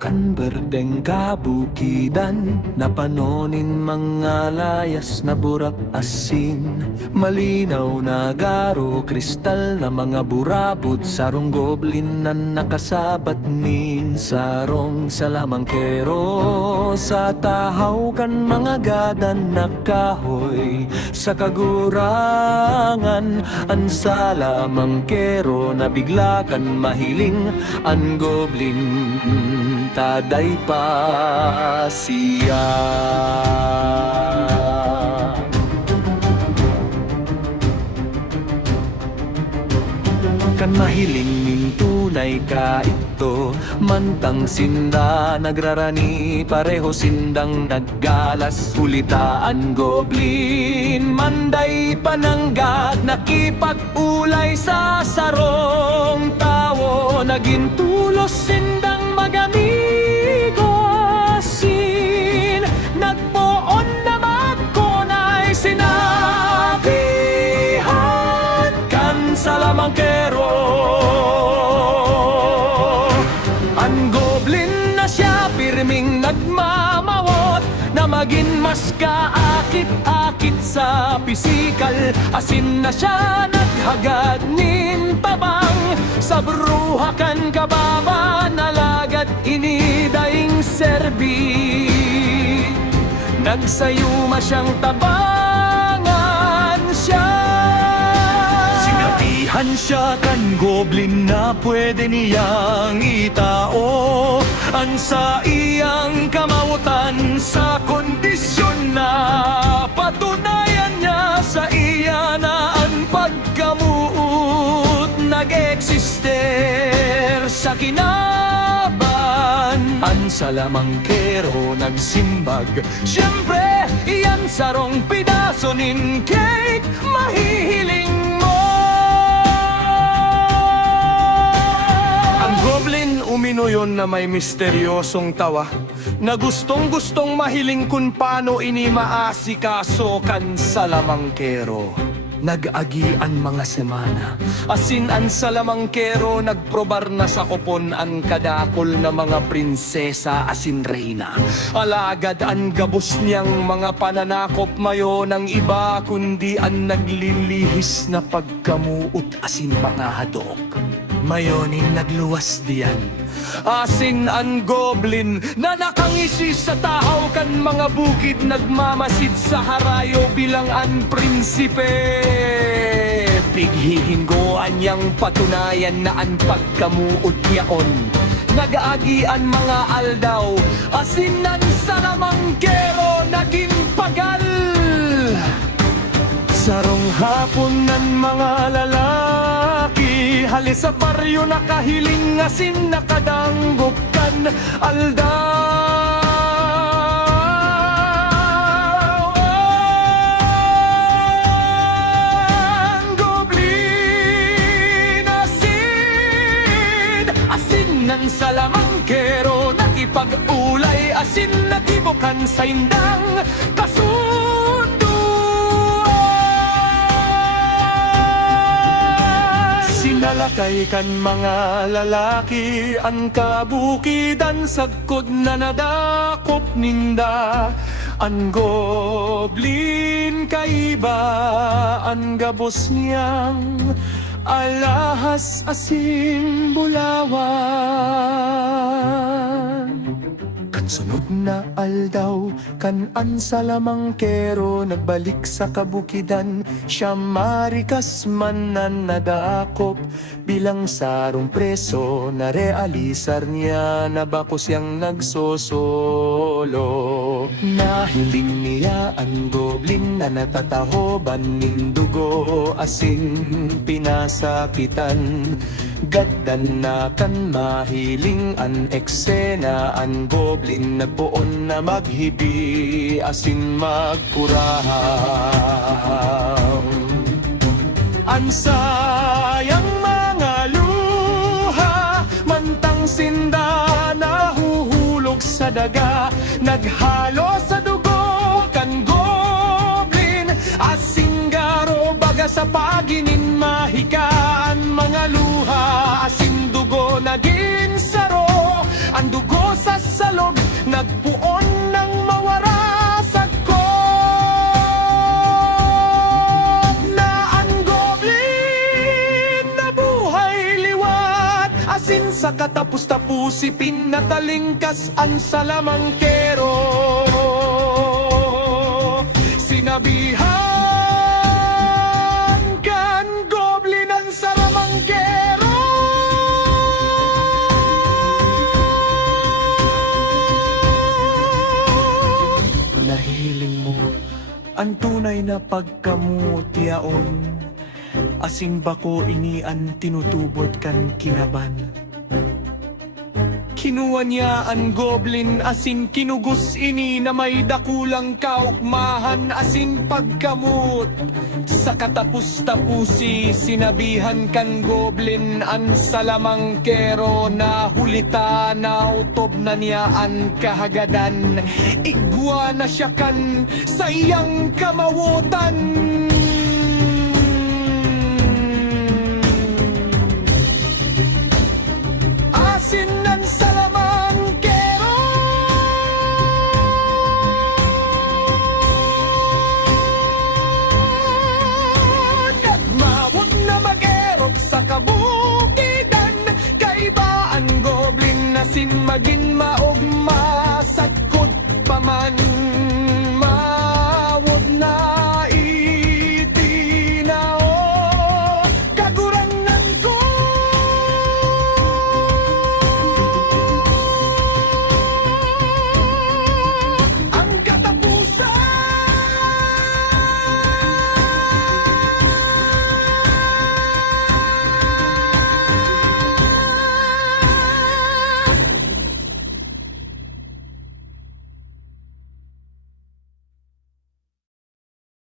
kan berdeng kabukidan, napanonin mga layas na burak asin. Malinaw na garo, kristal na mga burabot, sarong goblin na nakasabat nin. Sarong salamangkero, sa tahaw kan mga gadan na kahoy. Sa kagurangan, ang salamangkero na bigla kan mahiling. Ang goblin taday pa siya. Kan mahiling nin tunay ka ito, mantang sinda nagrarani, pareho sindang naggalas. Ulitaan goblin, manday pananggad, nakipag-ulay sa sarong tawo. Naging tulos sindang magamigosin, nagpoon na magkunay sinabihan kan salamangkero. Ang goblin na siya pirming nagmamawot, na maging mas kaakit-akit sa pisikal. Asin na siya naghagad nin tabang, sa bruha kan kababa nalagad inidaing serbi. Nagsayuma siyang tabangan siya. Sinabihan siya kan goblin na pwede niyang itao ang sa iyang kamautan, sa kondisyon na patunayan niya sa iya na ang pagkamuot nag-eksister sa kinaban. Ang salamangkero nagsimbag, siyempre iyan sarong pidaso nin cake mahihiling mo. Ang goblin uminuyon na may misteryosong tawa, na gustong-gustong mahiling kung paano ini maasikaso kan salamangkero. Nag-agi ang mga semana, asin ang salamangkero nagprobar na sa kupon ang kadakol na mga prinsesa asin reyna. Alagad ang gabos niyang mga pananakop mayo ng iba, kundi ang naglilihis na pagkamuot asin mga hadok. Mayonin nagluwas diyan, asin ang goblin na nakangisi sa tahaw kan mga bukid, nagmamasid sa harayo bilang ang prinsipe. Pighihingoan niyang patunayan na ang pagkamuot niyaon. Nag-aagi ang mga aldaw, asin ang salamangkero naging pagal. Sarong hapon ng mga lalaki, halis sa baryo nakahiling, asin nakadanggukan aldaw. Ang goblin asin ng salamangkero nakipag-ulay, asin nagibukan sa indang kasundo. Sinalakay kan mga lalaki ang kabukidan, sagkod na nadakop ninda. Ang goblin kaiba, ang gabos niyang alahas asin bulawan. Sunod na aldaw, kan ang salamangkero nagbalik sa kabukidan. Siya marikas man na nadakop, bilang sarong preso na realisar niya na bako siyang nagsosolo. Nahiling niya ang goblin na natatahoban nin dugo, asin pinasakitan. Gaddan na kan mahiling an eksena, ang goblin nagpoon na maghibi, asin magkuraham. Ang sayang mga luha, mantang sinda nahuhulog sa daga, naghalo sa dugo kan goblin, asing garo baga sa paginin mahikaan. Mga luha asin dugo naging saro, ang dugo sa nagpuon ng mawarasag ko na ang goblin na buhay liwat asin sa katapus-tapusipin na talingkas ang salamangkero sinabihan kan goblin ang salamangkero nahiling mo ang tunay na pagkamutiaon asing bako inian tinutubod kan kinaban kinuha niya ang goblin asin kinugus ini na may dakulang kaukmahan asin pagkamut sa katapus-tapusi sinabihan kan goblin ang salamangkero na hulita na utob na niya ang kahagadan igwa na siya kan sa iyang kamawutan asin ng salamangkero nagmawag na mag-erok sa kabukidan kaiba ang goblin na sin magin mao